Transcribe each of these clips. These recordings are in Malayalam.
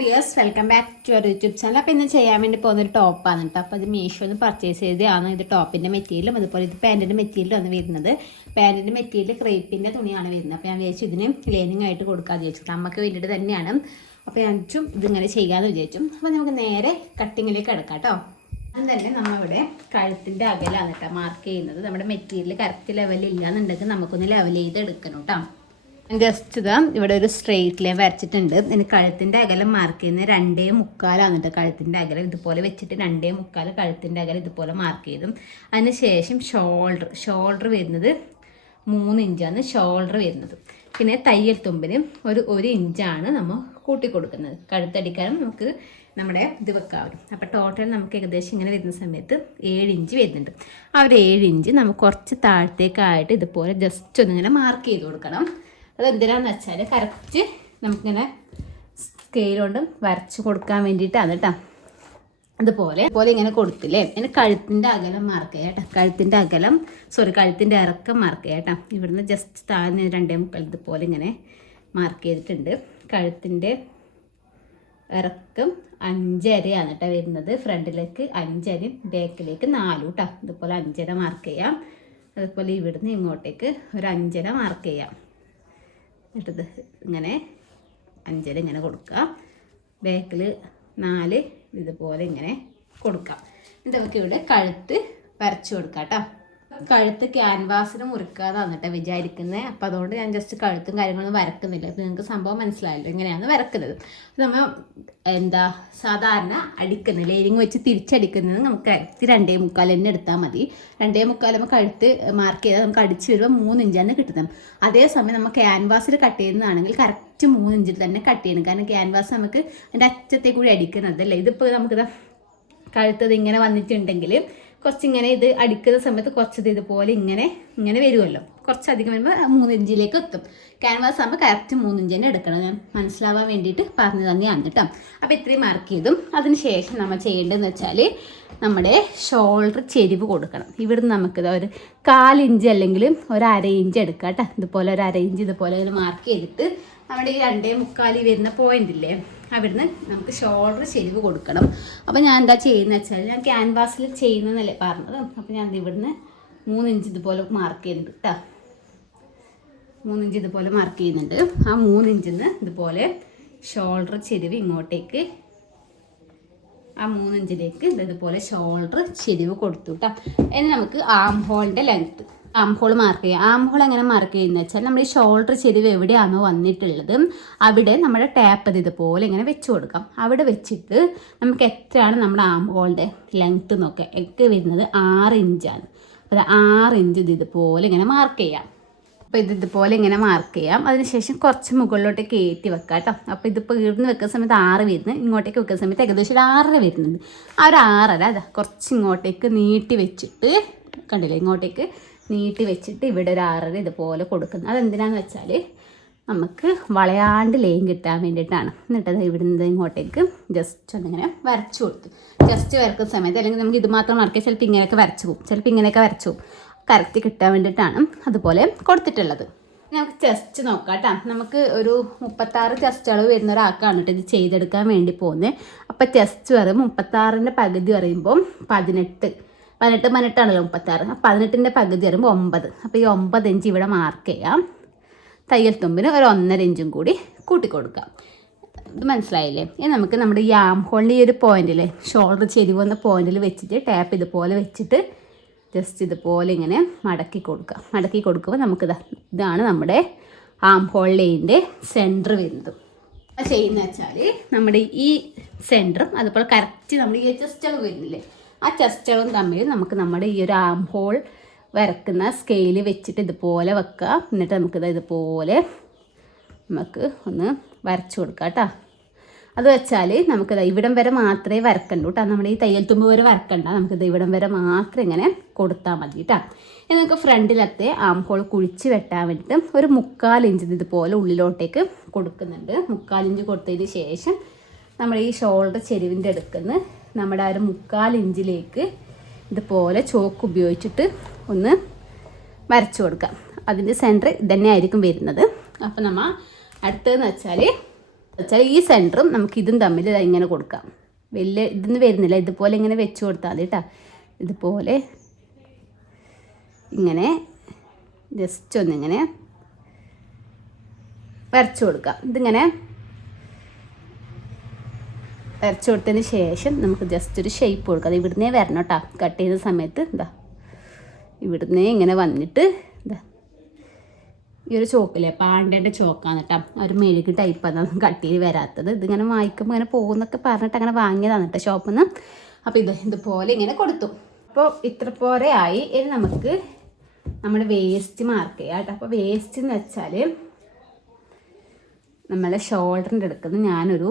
Dears welcome back to our YouTube channel. അപ്പോൾ ഇന്ന് ചെയ്യാൻ വേണ്ടി പോകുന്നൊരു ടോപ്പാണ് കേട്ടോ. അപ്പോൾ ഇത് മീഷോന്ന് പർച്ചേസ് ചെയ്തതാണ്. ഇത് ടോപ്പിൻ്റെ മെറ്റീരിയലും അതുപോലെ ഇത് പാൻറ്റിൻ്റെ മെറ്റീരിയലാണ് വരുന്നത്. പാൻറ്റിൻ്റെ മെറ്റീരിയൽ ക്രേപ്പിൻ്റെ തുണിയാണ് വരുന്നത്. അപ്പോൾ ഞാൻ വിചാരിച്ചു ഇതിന് ലൈനിങ് ആയിട്ട് കൊടുക്കാമെന്ന് വിചാരിച്ചു. നമുക്ക് വേണ്ടിയിട്ട് തന്നെയാണ്. അപ്പോൾ ഞാൻ ഇതിങ്ങനെ ചെയ്യാമെന്ന് വിചാരിച്ചു. അപ്പോൾ നമുക്ക് നേരെ കട്ടിങ്ങിലേക്ക് കിടക്കാം കേട്ടോ. അത് തന്നെ നമ്മളിവിടെ കഴുത്തിൻ്റെ അകലാണ് കേട്ടോ മാർക്ക് ചെയ്യുന്നത്. നമ്മുടെ മെറ്റീരിയൽ കറക്റ്റ് ലെവലിൽ ഇല്ലാന്നുണ്ടെങ്കിൽ നമുക്കൊന്ന് ലെവൽ ചെയ്ത് എടുക്കണം കേട്ടോ. ജസ്റ്റ് ഇതാ ഇവിടെ ഒരു സ്ട്രെയിറ്റ് ലൈൻ വരച്ചിട്ടുണ്ട്. ഇനി കഴുത്തിൻ്റെ അകലം മാർക്ക് ചെയ്യുന്നത് 2.25 കേട്ടോ. കഴുത്തിൻ്റെ അകലം ഇതുപോലെ വെച്ചിട്ട് 2.25 കഴുത്തിൻ്റെ അകലം ഇതുപോലെ മാർക്ക് ചെയ്തു. അതിന് ശേഷം ഷോൾഡർ വരുന്നത് 3 ഇഞ്ചാണ് ഷോൾഡർ വരുന്നത്. പിന്നെ തയ്യൽ തുമ്പിന് ഒരു ഇഞ്ചാണ് നമ്മൾ കൂട്ടി കൊടുക്കുന്നത്. കഴുത്തടിക്കാനും നമുക്ക് നമ്മുടെ ഇത് വെക്കാറും. അപ്പോൾ ടോട്ടൽ നമുക്ക് ഏകദേശം ഇങ്ങനെ വരുന്ന സമയത്ത് 7 ഇഞ്ച് വരുന്നുണ്ട്. ആ ഒരു 7 ഇഞ്ച് നമുക്ക് കുറച്ച് താഴത്തേക്കായിട്ട് ഇതുപോലെ ജസ്റ്റ് ഒന്നിങ്ങനെ മാർക്ക് ചെയ്ത് കൊടുക്കണം. അതെന്തിനാന്ന് വെച്ചാൽ കറക്റ്റ് നമുക്കിങ്ങനെ സ്കെയിൽ കൊണ്ട് വരച്ച് കൊടുക്കാൻ വേണ്ടിയിട്ടാണ് കേട്ടോ. അതുപോലെ ഇങ്ങനെ കൊടുത്തില്ലേ. അതിന് കഴുത്തിൻ്റെ അകലം മാർക്ക് ചെയ്യാം കേട്ടോ. കഴുത്തിൻ്റെ ഇറക്കം മാർക്ക് ചെയ്യാം കേട്ടോ. ഇവിടുന്ന് ജസ്റ്റ് താഴ്ന്ന 2.25 ഇതുപോലെ ഇങ്ങനെ മാർക്ക് ചെയ്തിട്ടുണ്ട്. കഴുത്തിൻ്റെ ഇറക്കം 5.5 കേട്ടോ വരുന്നത്. ഫ്രണ്ടിലേക്ക് 5.5 ബാക്കിലേക്ക് 4 കേട്ടോ. ഇതുപോലെ 5.5 മാർക്ക് ചെയ്യാം. അതുപോലെ ഇവിടുന്ന് ഇങ്ങോട്ടേക്ക് ഒരു 5.5 മാർക്ക് ചെയ്യാം. എന്നിട്ടത് ഇങ്ങനെ 5.5 ഇങ്ങനെ കൊടുക്കുക. ബാക്കിൽ 4 ഇതുപോലെ ഇങ്ങനെ കൊടുക്കാം. എന്നിട്ട് നമുക്ക് ഇവിടെ കഴുത്ത് വരച്ചു കൊടുക്കാം കേട്ടോ. കഴുത്ത് ക്യാൻവാസിന് മുറിക്കാതാണ് കേട്ടോ വിചാരിക്കുന്നത്. അപ്പോൾ അതുകൊണ്ട് ഞാൻ ജസ്റ്റ് കഴുത്തും കാര്യങ്ങളൊന്നും വരക്കുന്നില്ല. അപ്പോൾ നിങ്ങൾക്ക് സംഭവം മനസ്സിലായല്ലോ എങ്ങനെയാണ് വരക്കുന്നത്. നമ്മൾ സാധാരണ അടിക്കുന്നത് ലെയറിങ് വെച്ച് തിരിച്ചടിക്കുന്നത് നമുക്ക് 2.25 തന്നെ എടുത്താൽ മതി. 2.25 നമ്മൾ കഴുത്ത് മാർക്ക് ചെയ്താൽ നമുക്ക് അടിച്ച് വരുമ്പോൾ 3 ഇഞ്ചാണ് കിട്ടുന്നത്. അതേസമയം നമ്മൾ ക്യാൻവാസിൽ കട്ട് ചെയ്യുന്നതാണെങ്കിൽ കറക്റ്റ് 3 ഇഞ്ചിൽ തന്നെ കട്ട് ചെയ്യണം. കാരണം ക്യാൻവാസ് നമുക്ക് അതിൻ്റെ അറ്റത്തെ കൂടി അടിക്കുന്നതല്ലേ. ഇതിപ്പോൾ നമുക്കിത് കഴുത്തത് ഇങ്ങനെ വന്നിട്ടുണ്ടെങ്കിൽ കുറച്ചിങ്ങനെ ഇത് അടിക്കുന്ന സമയത്ത് കുറച്ചത് ഇതുപോലെ ഇങ്ങനെ വരുമല്ലോ. കുറച്ചധികം വരുമ്പോൾ 3 ഇഞ്ചിലേക്ക് എത്തും. ക്യാൻവാസ് ആകുമ്പോൾ കറക്റ്റ് 3 ഇഞ്ച് തന്നെ എടുക്കണം. ഞാൻ മനസ്സിലാവാൻ വേണ്ടിയിട്ട് പറഞ്ഞു തന്നെയാണ് കേട്ടോ. അപ്പോൾ ഇത്രയും മാർക്ക് ചെയ്തും അതിന് ശേഷം നമ്മൾ ചെയ്യേണ്ടതെന്ന് വെച്ചാൽ നമ്മുടെ ഷോൾഡർ ചെരിവ് കൊടുക്കണം. ഇവിടുന്ന് നമുക്കിത് ഒരു 1/4 ഇഞ്ച് അല്ലെങ്കിൽ ഒരു 1/2 ഇഞ്ച് എടുക്കാം കേട്ടോ. ഇതുപോലെ ഒരു 1/2 ഇഞ്ച് ഇതുപോലെ മാർക്ക് ചെയ്തിട്ട് നമ്മുടെ ഈ 2.25 വരുന്ന പോയിന്റ് ഇല്ലേ അവിടുന്ന് നമുക്ക് ഷോൾഡർ ചെരിവ് കൊടുക്കണം. അപ്പോൾ ഞാൻ എന്താ ചെയ്യുന്നത് വെച്ചാൽ ഞാൻ ക്യാൻവാസിൽ ചെയ്യുന്നതല്ലേ പറഞ്ഞത്. അപ്പോൾ ഞാൻ ഇവിടുന്ന് 3 ഇഞ്ച് ഇതുപോലെ മാർക്ക് ചെയ്യുന്നുണ്ട് കേട്ടോ. 3 ഇഞ്ച് ഇതുപോലെ മാർക്ക് ചെയ്യുന്നുണ്ട്. ആ 3 ഇഞ്ചിൽ നിന്ന് ഇതുപോലെ ഷോൾഡർ ചെരിവ് ഇങ്ങോട്ടേക്ക് ആ 3 ഇഞ്ചിലേക്ക് ഇതുപോലെ ഷോൾഡർ ചെരിവ് കൊടുത്തു കേട്ടോ. ഇനി നമുക്ക് ആം ഹോളിൻ്റെ ലെങ്ത്ത് ആംഹോൾ മാർക്ക് ചെയ്യാം. ആംഹോൾ എങ്ങനെ മാർക്ക് ചെയ്യുന്നത് വെച്ചാൽ നമ്മൾ ഈ ഷോൾഡർ ചെരിവ് എവിടെയാണോ വന്നിട്ടുള്ളത് അവിടെ നമ്മുടെ ടാപ്പ് ഇതുപോലെ ഇങ്ങനെ വെച്ച് കൊടുക്കാം. അവിടെ വെച്ചിട്ട് നമുക്ക് എത്രയാണ് നമ്മുടെ ആംഹോളിൻ്റെ ലെങ്ത്ത് നോക്കുക. ഒക്കെ വരുന്നത് 6 ഇഞ്ചാണ്. അപ്പോൾ 6 ഇഞ്ച് ഇതുപോലെ ഇങ്ങനെ മാർക്ക് ചെയ്യാം. അപ്പോൾ ഇതുപോലെ ഇങ്ങനെ മാർക്ക് ചെയ്യാം. അതിനുശേഷം കുറച്ച് മുകളിലോട്ട് കയറ്റി വെക്കാം കേട്ടോ. അപ്പോൾ ഇതിപ്പോൾ ഇവിടുന്ന് വെക്കുന്ന സമയത്ത് 6 വരുന്നത്, ഇങ്ങോട്ടേക്ക് വെക്കുന്ന സമയത്ത് ഏകദേശം ഒരു 6.5 വരുന്നുണ്ട്. ആ ഒരു 6.5 അതാ കുറച്ച് ഇങ്ങോട്ടേക്ക് നീട്ടി വെച്ചിട്ട് കണ്ടില്ലേ, ഇങ്ങോട്ടേക്ക് നീട്ടി വെച്ചിട്ട് ഇവിടെ ഒരു 6.5 ഇതുപോലെ കൊടുക്കുന്നത്. അതെന്തിനാന്ന് വെച്ചാൽ നമുക്ക് വളയാണ്ട് ലൈൻ കിട്ടാൻ വേണ്ടിയിട്ടാണ്. എന്നിട്ടത് ഇവിടുന്ന് ഇങ്ങോട്ടേക്ക് ജസ്റ്റ് ഒന്നിങ്ങനെ വരച്ചു കൊടുത്തു. ജസ്റ്റ് വരക്കുന്ന സമയത്ത് അല്ലെങ്കിൽ നമുക്ക് ഇത് മാത്രം വരക്കുക, ചിലപ്പോൾ ഇങ്ങനെയൊക്കെ വരച്ചു പോകും, ചിലപ്പോൾ ഇങ്ങനെയൊക്കെ വരച്ചു പോകും. കറക്റ്റ് കിട്ടാൻ വേണ്ടിയിട്ടാണ് അതുപോലെ കൊടുത്തിട്ടുള്ളത്. നമുക്ക് ചെസ്റ്റ് നോക്കാം കേട്ടോ. നമുക്ക് ഒരു 36 ചെസ്റ്റ് അളവ് വരുന്ന ഒരാൾക്കാണ് കേട്ടോ ഇത് ചെയ്തെടുക്കാൻ വേണ്ടി പോകുന്നത്. അപ്പോൾ ചെസ്റ്റ് പറയുമ്പോൾ 36ൻ്റെ പകുതി പറയുമ്പോൾ 18 ആണല്ലോ 36. 18ൻ്റെ പകുതി വരുമ്പോൾ 9. അപ്പോൾ ഈ 9 ഇഞ്ച് ഇവിടെ മാർക്ക് ചെയ്യാം. തയ്യൽ തുമ്പിന് ഒരു 1.5 ഇഞ്ചും കൂടി കൂട്ടിക്കൊടുക്കാം. ഇത് മനസ്സിലായില്ലേ? ഇനി നമുക്ക് നമ്മുടെ ഈ ആം ഹോളിൻ്റെ ഈ ഒരു പോയിന്റിലെ ഷോൾഡർ ചെരിവ് വന്ന പോയിന്റിൽ വെച്ചിട്ട് ടാപ്പ് ഇതുപോലെ വെച്ചിട്ട് ജസ്റ്റ് ഇതുപോലെ ഇങ്ങനെ മടക്കി കൊടുക്കുക. മടക്കി കൊടുക്കുമ്പോൾ ഇതാണ് നമ്മുടെ ആം ഹോൾ ലൈനിൻ്റെ സെൻറ്റർ വരുന്നത്. അത് ചെയ്യുന്ന വെച്ചാൽ നമ്മുടെ ഈ സെൻറ്ററും അതുപോലെ കറക്റ്റ് നമ്മൾ ഈ ചെസ്റ്റ് അളവ് വരുന്നില്ലേ ആ ചെസ്റ്റ് അളവും തമ്മിൽ നമുക്ക് നമ്മുടെ ഈ ഒരു ആം ഹോൾ വരക്കുന്ന സ്കെയിൽ വെച്ചിട്ട് ഇതുപോലെ വെക്കുക. എന്നിട്ട് നമുക്കിത് ഇതുപോലെ നമുക്ക് ഒന്ന് വരച്ചു കൊടുക്കാം കേട്ടോ. അത് വെച്ചാൽ നമുക്കിത് ഇവിടം വരെ മാത്രമേ വരക്കണ്ടൂ കേട്ടോ. നമ്മുടെ ഈ തയ്യൽ തുമ്പ് വരെ വരക്കണ്ട. നമുക്കിത് ഇവിടം വരെ മാത്രം ഇങ്ങനെ കൊടുത്താൽ മതി കേട്ടോ. ഇനി നമുക്ക് ഫ്രണ്ടിലത്തെ ആം ഹോൾ കുഴിച്ച് വെട്ടാൻ വേണ്ടിയിട്ട് ഒരു 3/4 ഇഞ്ച് ഇതുപോലെ ഉള്ളിലോട്ടേക്ക് കൊടുക്കുന്നുണ്ട്. 3/4 ഇഞ്ച് കൊടുത്തതിന് ശേഷം നമ്മൾ ഈ ഷോൾഡർ ചെരിവിൻ്റെ അടുക്കുന്ന നമ്മുടെ ആ ഒരു 3/4 ഇഞ്ചിലേക്ക് ഇതുപോലെ ചോക്ക് ഉപയോഗിച്ചിട്ട് ഒന്ന് വരച്ചു കൊടുക്കാം. അതിൻ്റെ സെൻറ്റർ ഇതന്നെ ആയിരിക്കും വരുന്നത്. അപ്പോൾ നമ്മൾ അടുത്തതെന്ന് വെച്ചാൽ വെച്ചാൽ ഈ സെൻറ്ററും നമുക്ക് ഇതും തമ്മിൽ ഇങ്ങനെ കൊടുക്കാം. വലിയ ഇതൊന്നും വരുന്നില്ല, ഇതുപോലെ ഇങ്ങനെ വെച്ച് കൊടുത്താൽ മതി കേട്ടോ. ഇതുപോലെ ഇങ്ങനെ ജസ്റ്റ് ഒന്നിങ്ങനെ വരച്ചു കൊടുക്കാം. ഇതിങ്ങനെ വരച്ചു കൊടുത്തതിന് ശേഷം നമുക്ക് ജസ്റ്റ് ഒരു ഷേപ്പ് കൊടുക്കാം. അത് ഇവിടുന്നേ വരണം കേട്ടോ. കട്ട് ചെയ്യുന്ന സമയത്ത് എന്താ ഇവിടുന്നേ ഇങ്ങനെ വന്നിട്ട് എന്താ ഈ ഒരു ചോക്കില്ലേ, പാണ്ടേൻ്റെ ചോക്കാണ് കേട്ടോ. ഒരു മെഴുക് ടൈപ്പാണ് കട്ട് ചെയ്ത് വരാത്തത്. ഇതിങ്ങനെ വായിക്കുമ്പോൾ ഇങ്ങനെ പോകുന്നൊക്കെ പറഞ്ഞിട്ട് അങ്ങനെ വാങ്ങിയതാണ് കേട്ടോ ഷോപ്പിൽ നിന്ന്. അപ്പോൾ ഇതുപോലെ ഇങ്ങനെ കൊടുത്തു. അപ്പോൾ ഇത്ര പോലെ ആയി. ഇനി നമുക്ക് നമ്മുടെ വേസ്റ്റ് മാർക്ക് ചെയ്യാം കേട്ടോ. അപ്പോൾ വേസ്റ്റ് എന്ന് വെച്ചാൽ നമ്മളെ ഷോൾഡറിൻ്റെ അടുക്കുന്ന ഞാനൊരു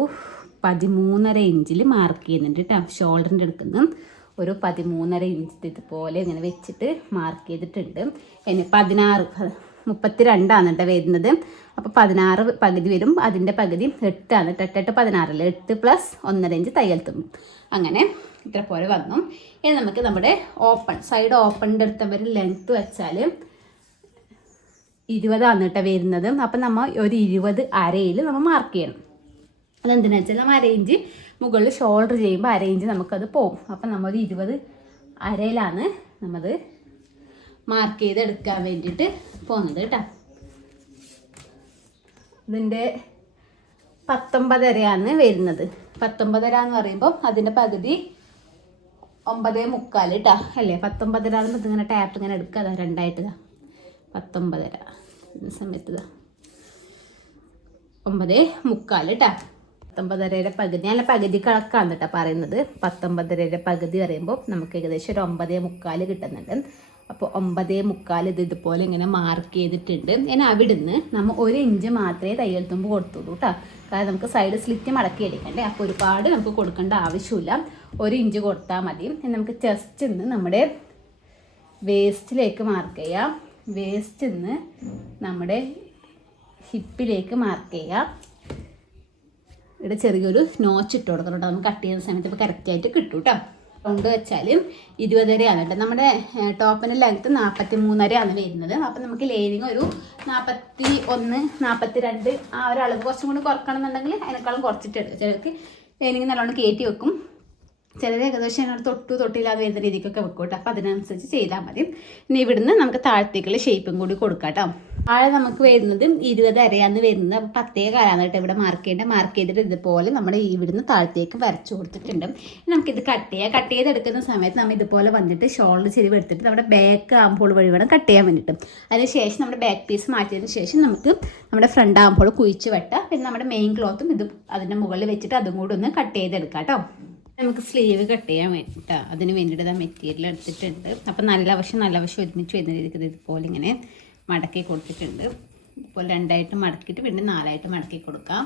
13.5 ഇഞ്ചിൽ മാർക്ക് ചെയ്യുന്നുണ്ട് കേട്ടോ. ഷോൾഡറിൻ്റെ അടുക്കുന്ന ഒരു 13.5 ഇഞ്ച് ഇതുപോലെ ഇങ്ങനെ വെച്ചിട്ട് മാർക്ക് ചെയ്തിട്ടുണ്ട്. ഇനി 32 കേട്ടോ വരുന്നത്. അപ്പോൾ 16 പകുതി വരും, അതിൻ്റെ പകുതി 8 ആണ്. 8 16 8 + 1.5 ഇഞ്ച് തയ്യൽ തുമ്പ്. അങ്ങനെ ഇത്ര പോലെ വന്നു. ഇനി നമുക്ക് നമ്മുടെ സൈഡ് ഓപ്പണിൻ്റെ അടുത്ത വരെ ലെങ്ത്ത് വെച്ചാൽ 20 കേട്ടോ വരുന്നത്. അപ്പം നമ്മൾ ഒരു 20 അരയിൽ നമ്മൾ മാർക്ക് ചെയ്യണം. അതെന്തിനാ വെച്ചാൽ നമ്മൾ 1/2 ഇഞ്ച് മുകളിൽ ഷോൾഡർ ചെയ്യുമ്പോൾ 1/2 ഇഞ്ച് നമുക്കത് പോകും. അപ്പം നമ്മൾ 20 അരയിലാണ് നമ്മളത് മാർക്ക് ചെയ്തെടുക്കാൻ വേണ്ടിയിട്ട് പോകുന്നത് കേട്ടോ. ഇതിൻ്റെ 19.5 വരുന്നത്. 19.5 എന്ന് പറയുമ്പോൾ അതിൻ്റെ പകുതി 9.25 കേട്ടോ അല്ലേ. 19.5 ഇതിങ്ങനെ ടാപ്പ് ഇങ്ങനെ എടുക്കുക. അതാ രണ്ടായിട്ട് 19.5 ഈ സമയത്ത് 9.25 കേട്ടോ. 19.5 പകുതി നല്ല പകുതി കണക്കാണ് കേട്ടോ പറയുന്നത്. 19.5 പകുതി പറയുമ്പോൾ നമുക്ക് ഏകദേശം ഒരു 9.25 കിട്ടുന്നുണ്ട്. അപ്പോൾ 9.25 ഇതുപോലെ ഇങ്ങനെ മാർക്ക് ചെയ്തിട്ടുണ്ട്. ഇനി അവിടുന്ന് നമ്മൾ 1 ഇഞ്ച് മാത്രമേ തയ്യൽ തുമ്പ് കൊടുത്തുള്ളൂ കേട്ടോ. കാരണം നമുക്ക് സൈഡ് സ്ലിറ്റ് മടക്കി എടുക്കണ്ടേ. അപ്പോൾ ഒരുപാട് നമുക്ക് കൊടുക്കേണ്ട ആവശ്യമില്ല, 1 ഇഞ്ച് കൊടുത്താൽ മതി. നമുക്ക് ചെസ്റ്റിൽ നിന്ന് നമ്മുടെ വേസ്റ്റിലേക്ക് മാർക്ക് ചെയ്യാം. വേസ്റ്റിൽ നിന്ന് നമ്മുടെ ഹിപ്പിലേക്ക് മാർക്ക് ചെയ്യാം. ഇവിടെ ചെറിയൊരു നോച്ച് ഇട്ട് കൊടുക്കണം കേട്ടോ. നമുക്ക് കട്ട് ചെയ്യുന്ന സമയത്ത് ഇപ്പോൾ കറക്റ്റായിട്ട് കിട്ടും കേട്ടോ. കൊണ്ട് വെച്ചാൽ 20.5 കേട്ടോ. നമ്മുടെ ടോപ്പിൻ്റെ ലെങ്ത്ത് 43.5 വരുന്നത്. അപ്പം നമുക്ക് ലൈനിങ് ഒരു 41 42 ആ ഒരളവ് കുറച്ചും കൂടി കുറക്കണം എന്നുണ്ടെങ്കിൽ അതിനേക്കാളും കുറച്ചിട്ട് എടുക്കും. ചിലർക്ക് ലൈനിങ് നല്ലോണം കയറ്റി വെക്കും, ചിലർ ഏകദേശം തൊട്ടില്ലാതെ വരുന്ന രീതിക്കൊക്കെ വെക്കും കേട്ടോ. അപ്പം അതിനനുസരിച്ച് ചെയ്താൽ മതി. ഇനി ഇവിടുന്ന് നമുക്ക് താഴത്തേക്കുള്ള ഷേപ്പും കൂടി കൊടുക്കാം കേട്ടോ. താഴെ നമുക്ക് വരുന്നത് 20 അരയാന്ന് വരുന്നത്. അപ്പം 10 കാലാണ് കേട്ടോ ഇവിടെ മാർക്ക് ചെയ്തിട്ട് ഇതുപോലെ നമ്മുടെ ഇവിടുന്ന് താഴത്തേക്ക് വരച്ചു കൊടുത്തിട്ടുണ്ട്. നമുക്കിത് കട്ട് ചെയ്യാം. കട്ട് ചെയ്തെടുക്കുന്ന സമയത്ത് നമ്മൾ ഇതുപോലെ വന്നിട്ട് ഷോൾഡർ ചെരിവ് എടുത്തിട്ട് നമ്മുടെ ബാക്ക് ആംഹോൾ വഴി വേണം കട്ട് ചെയ്യാൻ വേണ്ടിയിട്ട്. അതിനുശേഷം നമ്മുടെ ബാക്ക് പീസ് മാറ്റിയതിന് ശേഷം നമുക്ക് നമ്മുടെ ഫ്രണ്ട് ആംഹോൾ കുഴിച്ച് വെട്ടാം. പിന്നെ നമ്മുടെ മെയിൻ ക്ലോത്തും ഇത് അതിൻ്റെ മുകളിൽ വെച്ചിട്ട് അതും കൂടി ഒന്ന് കട്ട് ചെയ്തെടുക്കാം കേട്ടോ. നമുക്ക് സ്ലീവ് കട്ട് ചെയ്യാൻ വേണ്ടിയിട്ടാ അതിന് വേണ്ടിയിട്ട് മെറ്റീരിയൽ എടുത്തിട്ടുണ്ട്. അപ്പം നല്ല വശം ഒരുമിച്ച് വരുന്ന രീതിക്ക് ഇതുപോലെ ഇങ്ങനെ മടക്കി കൊടുത്തിട്ടുണ്ട്. ഇപ്പോൾ 2ആയിട്ട് മടക്കിയിട്ട് പിന്നെ 4ആയിട്ട് മടക്കി കൊടുക്കാം.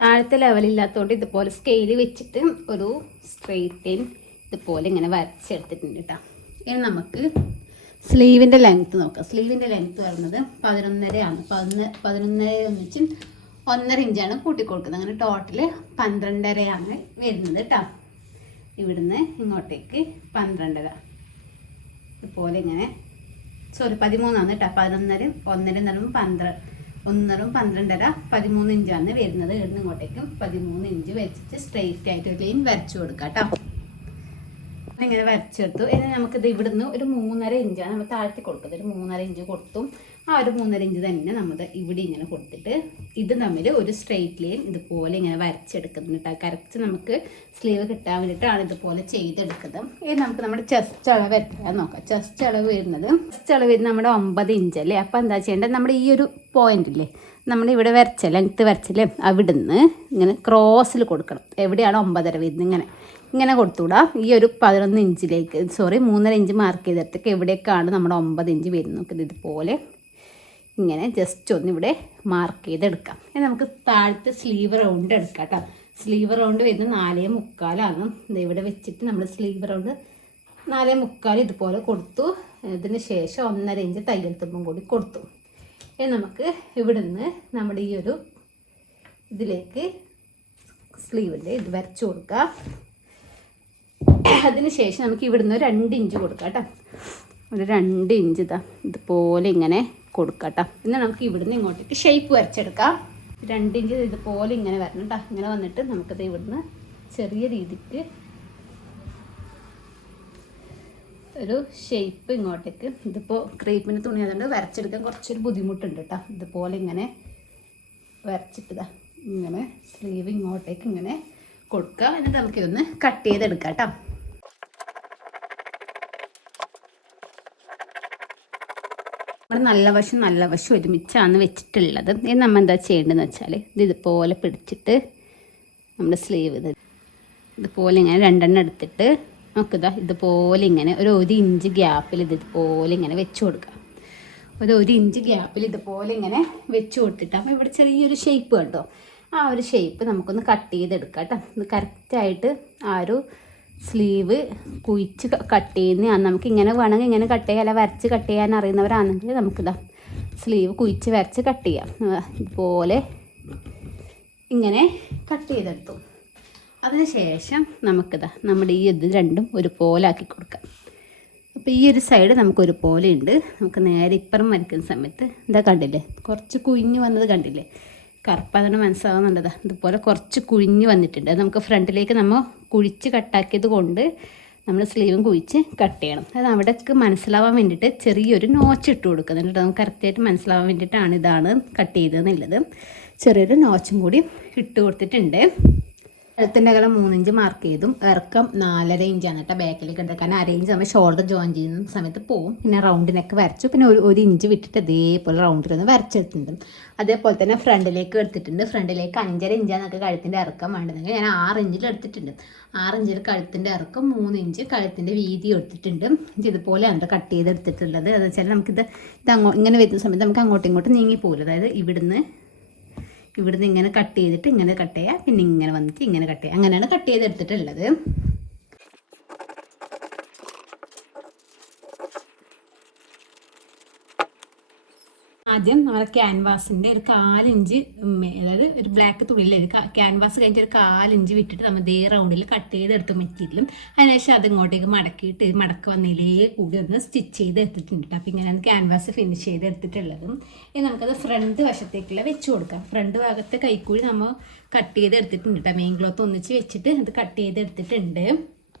താഴത്തെ ലെവലില്ലാത്തതുകൊണ്ട് ഇതുപോലെ സ്കെയിൽ വെച്ചിട്ട് ഒരു സ്ട്രെയിറ്റ് ലൈൻ ഇതുപോലെ ഇങ്ങനെ വരച്ചെടുത്തിട്ടുണ്ട് കേട്ടോ. ഇനി നമുക്ക് സ്ലീവിൻ്റെ ലെങ്ത്ത് നോക്കാം. സ്ലീവിൻ്റെ ലെങ്ത്ത് വരുന്നത് 11.5 ആണ്. 11.5 ഒന്നിച്ചും 1.5 ഇഞ്ചാണ് കൂട്ടി കൊടുക്കുന്നത്. അങ്ങനെ ടോട്ടൽ 12.5 ആണ് വരുന്നത് കേട്ടോ. ഇവിടുന്ന് ഇങ്ങോട്ടേക്ക് 12.5 ഇതുപോലെ ഇങ്ങനെ 13 കേട്ടോ. 11 1 12.5 13 ഇഞ്ചാണ് വരുന്നത്. ഇവിടുന്ന് ഇങ്ങോട്ടേക്കും 13 ഇഞ്ച് വെച്ചിട്ട് സ്ട്രെയിറ്റ് ആയിട്ട് ഒരു ലൈൻ വരച്ചു കൊടുക്കാം കേട്ടോ. ഇങ്ങനെ വരച്ചെടുത്തു. ഇനി നമുക്കിത് ഇവിടുന്ന് ഒരു 3.5 ഇഞ്ചാണ് നമ്മൾ താഴ്ത്തി കൊടുക്കുന്നത്. ഒരു 3.5 ഇഞ്ച് കൊടുത്തു. ആ ഒരു 3.5 ഇഞ്ച് തന്നെ നമ്മൾ ഇവിടെ ഇങ്ങനെ കൊടുത്തിട്ട് ഇത് തമ്മിൽ ഒരു സ്ട്രെയിറ്റ് ലൈൻ ഇതുപോലെ ഇങ്ങനെ വരച്ചെടുക്കുന്നുണ്ട്. കറക്റ്റ് നമുക്ക് സ്ലീവ് കിട്ടാൻ വേണ്ടിയിട്ടാണ് ഇതുപോലെ ചെയ്തെടുക്കുന്നത്. ഇനി നമുക്ക് നമ്മുടെ ചെസ്റ്റ് അളവ് എത്രയാണെന്ന് നോക്കാം. ചെസ്റ്റ് അളവ് വരുന്നത് നമ്മുടെ 9 ഇഞ്ച് അല്ലേ. അപ്പോൾ എന്താ ചെയ്യേണ്ടത്, നമ്മുടെ ഈ ഒരു പോയിന്റ് ഇല്ലേ നമ്മളിവിടെ ലെങ്ത്ത് വരച്ചല്ലേ, അവിടുന്ന് ഇങ്ങനെ ക്രോസിൽ കൊടുക്കണം. എവിടെയാണ് 9.5 വരുന്നത് ഇങ്ങനെ കൊടുത്തുകൂടാ. ഈ ഒരു 11 ഇഞ്ചിലേക്ക് 3.5 ഇഞ്ച് മാർക്ക് ചെയ്തിടത്തേക്ക് എവിടേക്കാണ് നമ്മുടെ 9 ഇഞ്ച് വരുന്നത് ഇതുപോലെ ഇങ്ങനെ ജസ്റ്റ് ഒന്ന് ഇവിടെ മാർക്ക് ചെയ്തെടുക്കാം. നമുക്ക് താഴത്തെ സ്ലീവ് റൗണ്ട് എടുക്കാം കേട്ടോ. സ്ലീവ് റൗണ്ട് വരുന്നത് 4.25 ഇവിടെ വെച്ചിട്ട് നമ്മൾ സ്ലീവ് റൗണ്ട് 4.25 ഇതുപോലെ കൊടുത്തു. ഇതിന് ശേഷം 1.5 ഇഞ്ച് തയ്യൽ തുമ്പും കൂടി കൊടുത്തു. ഇനി നമുക്ക് ഇവിടുന്ന് നമ്മുടെ ഈ ഒരു ഇതിലേക്ക് സ്ലീവിൻ്റെ ഇത് വരച്ചു കൊടുക്കാം. അതിന് ശേഷം നമുക്ക് ഇവിടുന്ന് 2 ഇഞ്ച് കൊടുക്കാം കേട്ടോ. ഒരു 2 ഇഞ്ച് ഇതുപോലെ ഇങ്ങനെ കൊടുക്കാം കേട്ടോ. പിന്നെ നമുക്ക് ഇവിടുന്ന് ഇങ്ങോട്ടേക്ക് ഷേപ്പ് വരച്ചെടുക്കാം. 2 ഇഞ്ച് ഇതുപോലെ ഇങ്ങനെ വരണം കേട്ടോ. ഇങ്ങനെ വന്നിട്ട് നമുക്കത് ഇവിടുന്ന് ചെറിയ രീതിക്ക് ഒരു ഷേപ്പ് ഇങ്ങോട്ടേക്ക്, ഇതിപ്പോൾ ക്രേപ്പിൻ്റെ തുണി അതുകൊണ്ട് വരച്ചെടുക്കാൻ കുറച്ചൊരു ബുദ്ധിമുട്ടുണ്ട് കേട്ടോ. ഇതുപോലെ ഇങ്ങനെ വരച്ചിട്ടതാ ഇങ്ങനെ സ്ലീവ് ഇങ്ങോട്ടേക്ക് ഇങ്ങനെ കൊടുക്കുക. എന്നിട്ട് നമുക്കിതൊന്ന് കട്ട് ചെയ്തെടുക്കാം കേട്ടോ. നമ്മൾ നല്ല വശം ഒരുമിച്ചാണ് വെച്ചിട്ടുള്ളത്. ഇത് നമ്മൾ എന്താ ചെയ്യേണ്ടതെന്ന് വെച്ചാൽ ഇതുപോലെ പിടിച്ചിട്ട് നമ്മുടെ സ്ലീവ് ഇതുപോലെ ഇങ്ങനെ 2 എണ്ണം എടുത്തിട്ട് നോക്കുക. ഇതുപോലെ ഇങ്ങനെ ഒരു 1 ഇഞ്ച് ഗ്യാപ്പിൽ ഇതുപോലെ ഇങ്ങനെ വെച്ച് കൊടുക്കുക. ഒരു 1 ഇഞ്ച് ഗ്യാപ്പിൽ ഇതുപോലെ ഇങ്ങനെ വെച്ച് കൊടുത്തിട്ട് അപ്പോൾ ഇവിടെ ചെറിയൊരു ഷേപ്പ് കണ്ടോ, ആ ഒരു ഷേപ്പ് നമുക്കൊന്ന് കട്ട് ചെയ്തെടുക്കാം കേട്ടോ. ഇത് കറക്റ്റായിട്ട് ആ ഒരു സ്ലീവ് കുഴിച്ച് കട്ട് ചെയ്യുന്നതാണ്. നമുക്ക് ഇങ്ങനെ വേണമെങ്കിൽ ഇങ്ങനെ കട്ട് ചെയ്യാം, അല്ല വരച്ച് കട്ട് ചെയ്യാൻ അറിയുന്നവരാണെങ്കിൽ നമുക്കിതാ സ്ലീവ് കുഴിച്ച് വരച്ച് കട്ട് ചെയ്യാം. ഇതുപോലെ ഇങ്ങനെ കട്ട് ചെയ്തെടുത്തു. അതിനുശേഷം നമുക്കിതാ നമ്മുടെ ഈ ഇത് രണ്ടും ഒരുപോലെ ആക്കി കൊടുക്കാം. അപ്പോൾ ഈ ഒരു സൈഡ് നമുക്കൊരുപോലെ ഉണ്ട്. നമുക്ക് നേരെ ഇപ്പുറം വരയ്ക്കുന്ന സമയത്ത് എന്താ കണ്ടില്ലേ, കുറച്ച് കുഴിഞ്ഞ് വന്നത് കണ്ടില്ലേ, കറുപ്പാതാണ് മനസ്സിലാവുന്നുണ്ടതാ. ഇതുപോലെ കുറച്ച് കുഴിഞ്ഞ് വന്നിട്ടുണ്ട്. അത് നമുക്ക് ഫ്രണ്ടിലേക്ക് നമ്മൾ കുഴിച്ച് കട്ടാക്കിയത് കൊണ്ട് നമ്മൾ സ്ലീവും കുഴിച്ച് കട്ട് ചെയ്യണം. അത് അവിടേക്ക് മനസ്സിലാവാൻ വേണ്ടിയിട്ട് ചെറിയൊരു നോച്ച് ഇട്ട് കൊടുക്കുന്നുണ്ട്. നമുക്ക് കറക്റ്റായിട്ട് മനസ്സിലാവാൻ വേണ്ടിയിട്ടാണ് ഇതാണ് കട്ട് ചെയ്തതെന്നുള്ളത്. ചെറിയൊരു നോച്ചും കൂടി ഇട്ട് കൊടുത്തിട്ടുണ്ട്. കഴുത്തിൻ്റെ അകലം 3 ഇഞ്ച് മാർക്ക് ചെയ്തും ഇറക്കം 4.5 ഇഞ്ചാണ് കേട്ടോ ബാക്കിലേക്ക് എടുത്തത്. കാരണം 1/2 ഇഞ്ച് നമ്മൾ ഷോൾഡർ ജോയിൻ ചെയ്യുന്ന സമയത്ത് പോവും. പിന്നെ റൗണ്ടിനൊക്കെ വരച്ചു. പിന്നെ ഒരു ഇഞ്ച് വിട്ടിട്ട് ഇതേപോലെ റൗണ്ടിലൊന്ന് വരച്ചെടുത്തിട്ടുണ്ട്. അതേപോലെ തന്നെ ഫ്രണ്ടിലേക്ക് എടുത്തിട്ടുണ്ട്. ഫ്രണ്ടിലേക്ക് 5.5 ഇഞ്ചാന്നൊക്കെ കഴുത്തിൻ്റെ ഇറക്കം വേണ്ടതെങ്കിൽ ഞാൻ 6 ഇഞ്ചിൽ എടുത്തിട്ടുണ്ട്. 6 ഇഞ്ചിൽ കഴുത്തിൻ്റെ ഇറക്കം, 3 ഇഞ്ച് കഴുത്തിൻ്റെ വീതി എടുത്തിട്ടുണ്ട്. ഇതുപോലെയാണ് കട്ട് ചെയ്തെടുത്തിട്ടുള്ളത്. അതെന്ന് വെച്ചാൽ നമുക്കിത് ഇങ്ങനെ വരുന്ന സമയത്ത് നമുക്ക് അങ്ങോട്ടും ഇങ്ങോട്ടും നീങ്ങി പോകില്ല. അതായത് ഇവിടുന്ന് ഇങ്ങനെ കട്ട് ചെയ്തിട്ട് ഇങ്ങനെ കട്ട് ചെയ്യുക, പിന്നെ ഇങ്ങനെ വന്നിട്ട് ഇങ്ങനെ കട്ട് ചെയ്യുക. അങ്ങനെയാണ് കട്ട് ചെയ്തെടുത്തിട്ടുള്ളത്. ആദ്യം നമ്മുടെ ക്യാൻവാസിൻ്റെ ഒരു 4 ഇഞ്ച്, അതായത് ഒരു ബ്ലാക്ക് തുണിയിലെ ക്യാൻവാസ് കഴിഞ്ഞിട്ട് ഒരു 4 ഇഞ്ച് വിട്ടിട്ട് നമ്മൾ ഇതേ റൗണ്ടിൽ കട്ട് ചെയ്തെടുത്ത് മെറ്റീരിയലും അതിനുശേഷം അത് ഇങ്ങോട്ടേക്ക് മടക്കിയിട്ട് മടക്ക് വന്നതിലേ കൂടി ഒന്ന് സ്റ്റിച്ച് ചെയ്ത് എടുത്തിട്ടുണ്ട്. അപ്പോൾ ഇങ്ങനെയാണ് ക്യാൻവാസ് ഫിനിഷ് ചെയ്ത് എടുത്തിട്ടുള്ളതും. ഇനി നമുക്കത് ഫ്രണ്ട് വശത്തേക്കുള്ള വെച്ച് കൊടുക്കാം. ഫ്രണ്ട് ഭാഗത്തെ കൈക്കൂടി നമ്മൾ കട്ട് ചെയ്ത് എടുത്തിട്ടുണ്ട് കേട്ടോ. മെയിൻ ക്ലോത്ത് ഒന്നിച്ച് വെച്ചിട്ട് അത് കട്ട് ചെയ്ത് എടുത്തിട്ടുണ്ട്.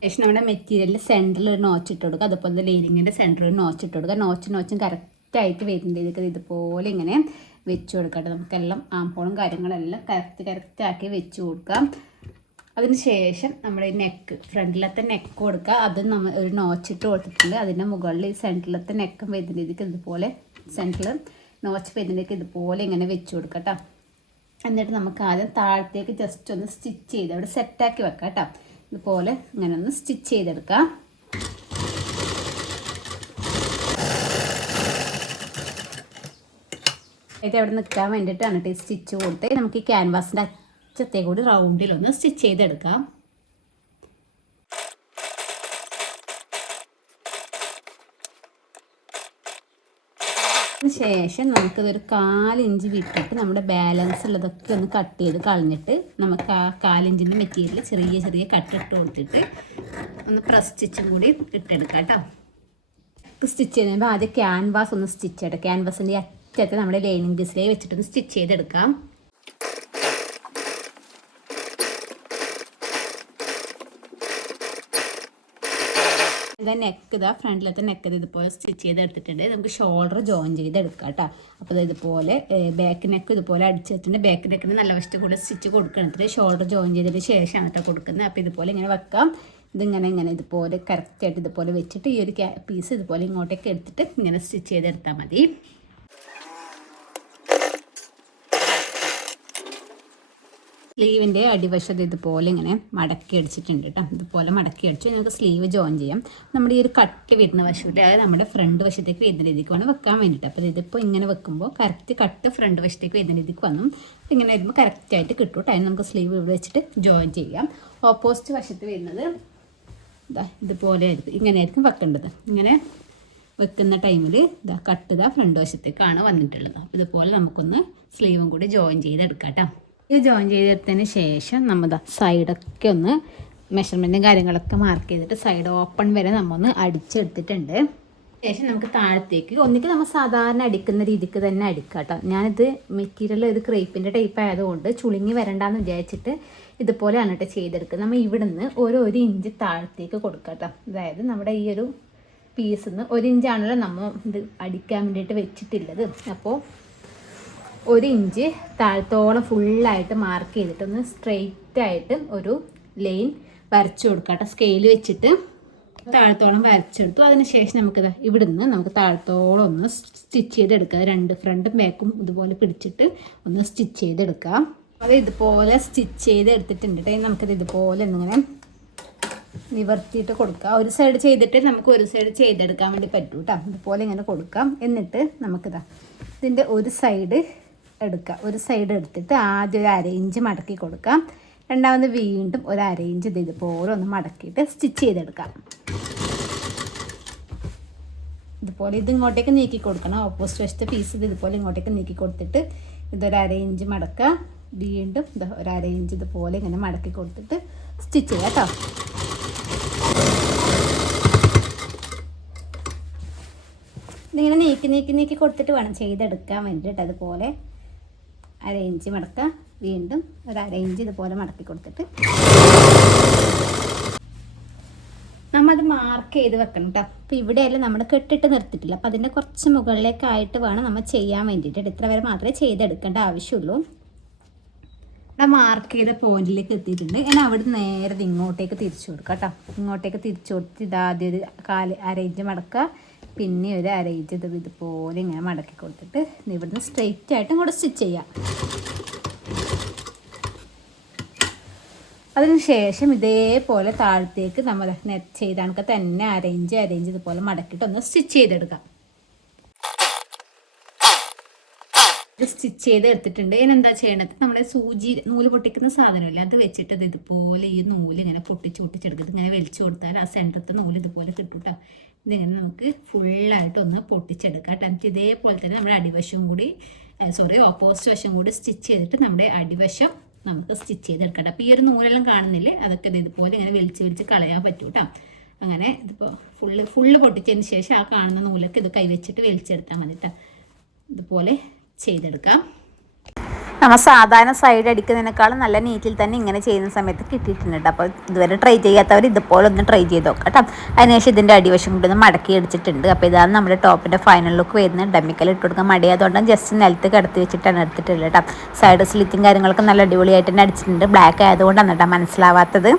ശേഷം നമ്മുടെ മെറ്റീരിയലിൽ സെൻറ്ററിൽ ഒരു നോച്ച് ഇട്ട് കൊടുക്കുക. അതുപോലെ ലൈനിങ്ങിൻ്റെ സെൻറ്ററിൽ ഒരു നോച്ച് ഇട്ട് കൊടുക്കുക. നോച്ചും കറക്റ്റായിട്ട് വരുന്നുണ്ട്. ഇതുപോലെ ഇങ്ങനെ വെച്ച് കൊടുക്കട്ടെ. നമുക്കെല്ലാം ആംപോളും കാര്യങ്ങളെല്ലാം കറക്റ്റാക്കി വെച്ച് കൊടുക്കാം. അതിന് ശേഷം നമ്മുടെ നെക്ക്, ഫ്രണ്ടിലത്തെ നെക്ക് കൊടുക്കുക. അത് നമ്മൾ ഒരു നോച്ചിട്ട് കൊടുത്തിട്ടുണ്ട്. അതിൻ്റെ മുകളിൽ ഈ സെൻറ്ററിലത്തെ നെക്കും വരുന്ന രീതിക്ക് ഇതുപോലെ സെൻറ്ററിൽ നോച്ച് വരുന്ന രീതിക്ക് ഇതുപോലെ ഇങ്ങനെ വെച്ച് കൊടുക്കാം കേട്ടോ. എന്നിട്ട് നമുക്ക് ആദ്യം താഴത്തേക്ക് ജസ്റ്റ് ഒന്ന് സ്റ്റിച്ച് ചെയ്ത് അവിടെ സെറ്റാക്കി വെക്കാം കേട്ടോ. ഇതുപോലെ ഇങ്ങനെ ഒന്ന് സ്റ്റിച്ച് ചെയ്തെടുക്കാം. ഇത് അവിടെ നിൽക്കാൻ വേണ്ടിയിട്ടാണ് കേട്ടോ സ്റ്റിച്ച് കൊടുത്ത്. നമുക്ക് ഈ ക്യാൻവാസിൻ്റെ അറ്റത്തെ കൂടി റൗണ്ടിലൊന്ന് സ്റ്റിച്ച് ചെയ്തെടുക്കാം. ശേഷം നമുക്കിതൊരു 4 ഇഞ്ച് വിട്ടിട്ട് നമ്മുടെ ബാലൻസ് ഉള്ളതൊക്കെ ഒന്ന് കട്ട് ചെയ്ത് കളഞ്ഞിട്ട് നമുക്ക് ആ 4 ഇഞ്ചിൻ്റെ മെറ്റീരിയൽ ചെറിയ കട്ടിട്ട് കൊടുത്തിട്ട് ഒന്ന് പ്രസ് സ്റ്റിച്ചും കൂടി ഇട്ടെടുക്കാം കേട്ടോ. സ്റ്റിച്ച് ചെയ്യുമ്പോൾ ആദ്യം ക്യാൻവാസ് ഒന്ന് സ്റ്റിച്ച് ചെയ്യട്ടെ. ക്യാൻവാസിൻ്റെ അറ്റത്ത് നമ്മുടെ ലൈനിങ് പീസിലേക്ക് വെച്ചിട്ടൊന്ന് സ്റ്റിച്ച് ചെയ്തെടുക്കാം. ഇതാ നെക്ക്, ഇതാ ഫ്രണ്ടിലത്തെ നെക്ക് ഇതുപോലെ സ്റ്റിച്ച് ചെയ്തെടുത്തിട്ടുണ്ട്. നമുക്ക് ഷോൾഡർ ജോയിൻ ചെയ്തെടുക്കാം കേട്ടോ. അപ്പോൾ ഇതുപോലെ ബാക്ക് നെക്ക് ഇതുപോലെ അടിച്ചിട്ടുണ്ട്. ബാക്ക് നെക്കിന് നല്ല വശത്ത് കൂടെ സ്റ്റിച്ച് കൊടുക്കണത്തിൽ ഷോൾഡർ ജോയിൻ ചെയ്തതിന് ശേഷമാണ് കേട്ടോ കൊടുക്കുന്നത്. അപ്പോൾ ഇതുപോലെ ഇങ്ങനെ വെക്കാം. ഇങ്ങനെ ഇതുപോലെ കറക്റ്റായിട്ട് ഇതുപോലെ വെച്ചിട്ട് ഈ ഒരു പീസ് ഇതുപോലെ ഇങ്ങോട്ടേക്ക് എടുത്തിട്ട് ഇങ്ങനെ സ്റ്റിച്ച് ചെയ്തെടുത്താൽ മതി. സ്ലീവിൻ്റെ അടിവശത്ത് ഇതുപോലെ ഇങ്ങനെ മടക്കി അടിച്ചിട്ടുണ്ട് കേട്ടോ. ഇതുപോലെ മടക്കി അടിച്ച് നമുക്ക് സ്ലീവ് ജോയിൻ ചെയ്യാം. നമ്മുടെ ഈ ഒരു കട്ട് വരുന്ന വശത്ത്, അതായത് നമ്മുടെ ഫ്രണ്ട് വശത്തേക്ക് വരുന്ന രീതിക്ക് വേണം വെക്കാൻ വേണ്ടിയിട്ട്. അപ്പോൾ ഇതിപ്പോൾ ഇങ്ങനെ വെക്കുമ്പോൾ കറക്റ്റ് കട്ട് ഫ്രണ്ട് വശത്തേക്ക് വരുന്ന രീതിക്ക് വന്നു. ഇങ്ങനെ വരുമ്പോൾ കറക്റ്റായിട്ട് കിട്ടും കേട്ടോ. അതിന് നമുക്ക് സ്ലീവ് ഇവിടെ വെച്ചിട്ട് ജോയിൻ ചെയ്യാം. ഓപ്പോസിറ്റ് വശത്ത് വരുന്നത് ഇതുപോലെ ആയിരിക്കും, ഇങ്ങനെ ആയിരിക്കും വെക്കേണ്ടത്. ഇങ്ങനെ വെക്കുന്ന ടൈമിൽ കട്ട് ഫ്രണ്ട് വശത്തേക്കാണ് വന്നിട്ടുള്ളത്. അപ്പോൾ ഇതുപോലെ നമുക്കൊന്ന് സ്ലീവും കൂടി ജോയിൻ ചെയ്തെടുക്കാം കേട്ടോ. ഇത് ജോയിൻ ചെയ്തെടുത്തതിന് ശേഷം നമ്മൾ സൈഡൊക്കെ ഒന്ന് മെഷർമെൻറ്റും കാര്യങ്ങളൊക്കെ മാർക്ക് ചെയ്തിട്ട് സൈഡ് ഓപ്പൺ വരെ നമ്മൊന്ന് അടിച്ചെടുത്തിട്ടുണ്ട്. ശേഷം നമുക്ക് താഴത്തേക്ക് ഒന്നിക്ക് നമ്മൾ സാധാരണ അടിക്കുന്ന രീതിക്ക് തന്നെ അടിക്കാം കേട്ടോ. ഞാനിത് മെറ്റീരിയൽ ഇത് ക്രേപ്പിൻ്റെ ടൈപ്പ് ആയതുകൊണ്ട് ചുളുങ്ങി വരണ്ടെന്ന് വിചാരിച്ചിട്ട് ഇതുപോലെയാണ് കേട്ടോ ചെയ്തെടുക്കുന്നത്. നമ്മൾ ഇവിടുന്ന് ഒരു ഇഞ്ച് താഴത്തേക്ക് കൊടുക്കാം കേട്ടോ. അതായത് നമ്മുടെ ഈ ഒരു പീസിൽ നിന്ന് 1 ഇഞ്ചാണല്ലോ നമ്മൾ ഇത് അടിക്കാൻ വേണ്ടിയിട്ട് വെച്ചിട്ടുള്ളത്. അപ്പോൾ 1 ഇഞ്ച് താഴത്തോളം ഫുള്ളായിട്ട് മാർക്ക് ചെയ്തിട്ട് ഒന്ന് സ്ട്രെയിറ്റ് ആയിട്ട് ഒരു ലൈൻ വരച്ചു കൊടുക്കാം കേട്ടോ. സ്കെയിൽ വെച്ചിട്ട് താഴത്തോളം വരച്ചെടുത്തു. അതിനുശേഷം നമുക്കിത് ഇവിടുന്ന് നമുക്ക് താഴത്തോളം ഒന്ന് സ്റ്റിച്ച് ചെയ്തെടുക്കുക. 2 ഫ്രണ്ടും ബാക്കും ഇതുപോലെ പിടിച്ചിട്ട് ഒന്ന് സ്റ്റിച്ച് ചെയ്തെടുക്കാം. അത് ഇതുപോലെ സ്റ്റിച്ച് ചെയ്തെടുത്തിട്ടുണ്ട്. നമുക്കിത് ഇതുപോലെ എന്നിങ്ങനെ നിവർത്തിയിട്ട് കൊടുക്കുക. ഒരു സൈഡ് ചെയ്തിട്ട് നമുക്ക് ഒരു സൈഡ് ചെയ്തെടുക്കാൻ വേണ്ടി പറ്റും കേട്ടോ. ഇതുപോലെ ഇങ്ങനെ കൊടുക്കാം. എന്നിട്ട് നമുക്കിതാ ഇതിൻ്റെ ഒരു സൈഡ് എടുക്കാം. ഒരു സൈഡ് എടുത്തിട്ട് ആദ്യം 1/2 ഇഞ്ച് മടക്കി കൊടുക്കാം. രണ്ടാമത് വീണ്ടും 1/2 ഇഞ്ച് ഇതുപോലെ ഒന്ന് മടക്കിയിട്ട് സ്റ്റിച്ച് ചെയ്തെടുക്കാം. ഇതുപോലെ ഇത് ഇങ്ങോട്ടേക്ക് നീക്കി കൊടുക്കണം. ഓപ്പോസിറ്റ് വശത്തെ പീസ് ഇതുപോലെ ഇങ്ങോട്ടേക്ക് നീക്കി കൊടുത്തിട്ട് ഇതൊരു 1/2 ഇഞ്ച് മടക്കുക. വീണ്ടും ഇത് 1/2 ഇഞ്ച് ഇതുപോലെ ഇങ്ങനെ മടക്കി കൊടുത്തിട്ട് സ്റ്റിച്ച് ചെയ്യാം കേട്ടോ. ഇതിങ്ങനെ നീക്കി കൊടുത്തിട്ട് വേണം ചെയ്തെടുക്കാൻ വേണ്ടിയിട്ട്. അതുപോലെ 1/2 ഇഞ്ച് മടക്കുക. വീണ്ടും 1/2 ഇഞ്ച് ഇതുപോലെ മടക്കി കൊടുത്തിട്ട് നമ്മത് മാർക്ക് ചെയ്ത് വെക്കണം കേട്ടോ. അപ്പോൾ ഇവിടെയല്ല നമ്മൾ കെട്ടിട്ട് നിർത്തിയിട്ടില്ല. അപ്പോൾ അതിൻ്റെ കുറച്ച് മുകളിലേക്കായിട്ട് വേണം നമ്മൾ ചെയ്യാൻ വേണ്ടിയിട്ട്. ഇത്ര വരെ മാത്രമേ ചെയ്തെടുക്കേണ്ട ആവശ്യമുള്ളൂ. ഇവിടെ മാർക്ക് ചെയ്ത പോയിന്റിലേക്ക് എത്തിയിട്ടുണ്ട്. ഇനി അവിടെ നേരെ ഇങ്ങോട്ടേക്ക് തിരിച്ചു കൊടുക്കുക കേട്ടോ. ഇങ്ങോട്ടേക്ക് തിരിച്ചു കൊടുത്ത് ഇതാദ്യം ഒരു 1/4 ഇഞ്ച് മടക്കുക. പിന്നെ ഒരു 1/2 ഇഞ്ച് ഇതുപോലെ ഇങ്ങനെ മടക്കി കൊടുത്തിട്ട് ഇവിടുന്ന് സ്ട്രെയിറ്റ് ആയിട്ട് ഇങ്ങോട്ട് സ്റ്റിച്ച് ചെയ്യാം. അതിനുശേഷം ഇതേപോലെ താഴത്തേക്ക് നമ്മൾ നെറ്റ് ചെയ്ത കണക്ക് തന്നെ 1/2 ഇഞ്ച് ഇതുപോലെ മടക്കിയിട്ട് ഒന്ന് സ്റ്റിച്ച് ചെയ്തെടുക്കാം. ഇത് സ്റ്റിച്ച് ചെയ്ത് എടുത്തിട്ടുണ്ട്. ഇതിനെന്താ ചെയ്യണത്, നമ്മുടെ സൂചി നൂല് പൊട്ടിക്കുന്ന സാധനമില്ല, അത് വെച്ചിട്ട് ഇത് ഇതുപോലെ ഈ നൂല് ഇങ്ങനെ പൊട്ടിച്ചെടുക്കുക. ഇങ്ങനെ വലിച്ചു കൊടുത്താൽ ആ സെൻറ്ററത്തെ നൂല് ഇതുപോലെ കിട്ടും കേട്ടോ. ഇതിങ്ങനെ നമുക്ക് ഫുള്ളായിട്ട് ഒന്ന് പൊട്ടിച്ചെടുക്കാം. എന്നിട്ട് ഇതേപോലെ തന്നെ നമ്മുടെ അടിവശം കൂടി ഓപ്പോസിറ്റ് വശം കൂടി സ്റ്റിച്ച് ചെയ്തിട്ട് നമ്മുടെ അടിവശം നമുക്ക് സ്റ്റിച്ച് ചെയ്തെടുക്കട്ടെ. അപ്പോൾ ഈ ഒരു നൂലെല്ലാം കാണുന്നില്ലേ, അതൊക്കെ ഇതുപോലെ ഇങ്ങനെ വലിച്ച് കളയാൻ പറ്റും കേട്ടോ. അങ്ങനെ ഇതിപ്പോൾ ഫുള്ള് പൊട്ടിച്ചതിന് ശേഷം ആ കാണുന്ന നൂലൊക്കെ ഇത് കൈവച്ചിട്ട് വലിച്ചെടുത്താൽ മതി കേട്ടോ. ഇതുപോലെ ചെയ്തെടുക്കാം. നമ്മൾ സാധാരണ സൈഡ് അടിക്കുന്നതിനേക്കാളും നല്ല നീറ്റിൽ തന്നെ ഇങ്ങനെ ചെയ്യുന്ന സമയത്ത് കിട്ടിയിട്ടുണ്ട് കേട്ടോ. അപ്പോൾ ഇതുവരെ ട്രൈ ചെയ്യാത്തവർ ഇതുപോലെ ഒന്ന് ട്രൈ ചെയ്ത് നോക്കാം കേട്ടോ. അതിനുശേഷം ഇതിൻ്റെ അടിവശം കൂടി ഒന്ന് മടക്കി അടിച്ചിട്ടുണ്ട്. അപ്പോൾ ഇതാണ് നമ്മുടെ ടോപ്പിൻ്റെ ഫൈനൽ ലുക്ക് വരുന്നത്. ഡമ്മിക്കൽ ഇട്ട് കൊടുക്കാൻ മടിയായതുകൊണ്ടാണ് ജസ്റ്റ് നിലത്ത് കിടത്തി വെച്ചിട്ടാണ് എടുത്തിട്ടുള്ളത് കേട്ടോ. സൈഡ് സ്ലിറ്റും കാര്യങ്ങളൊക്കെ നല്ല അടിപൊളിയായിട്ട് തന്നെ അടിച്ചിട്ടുണ്ട്. ബ്ലാക്ക് ആയതുകൊണ്ടാണ് കേട്ടോ മനസ്സിലാവാത്തത്.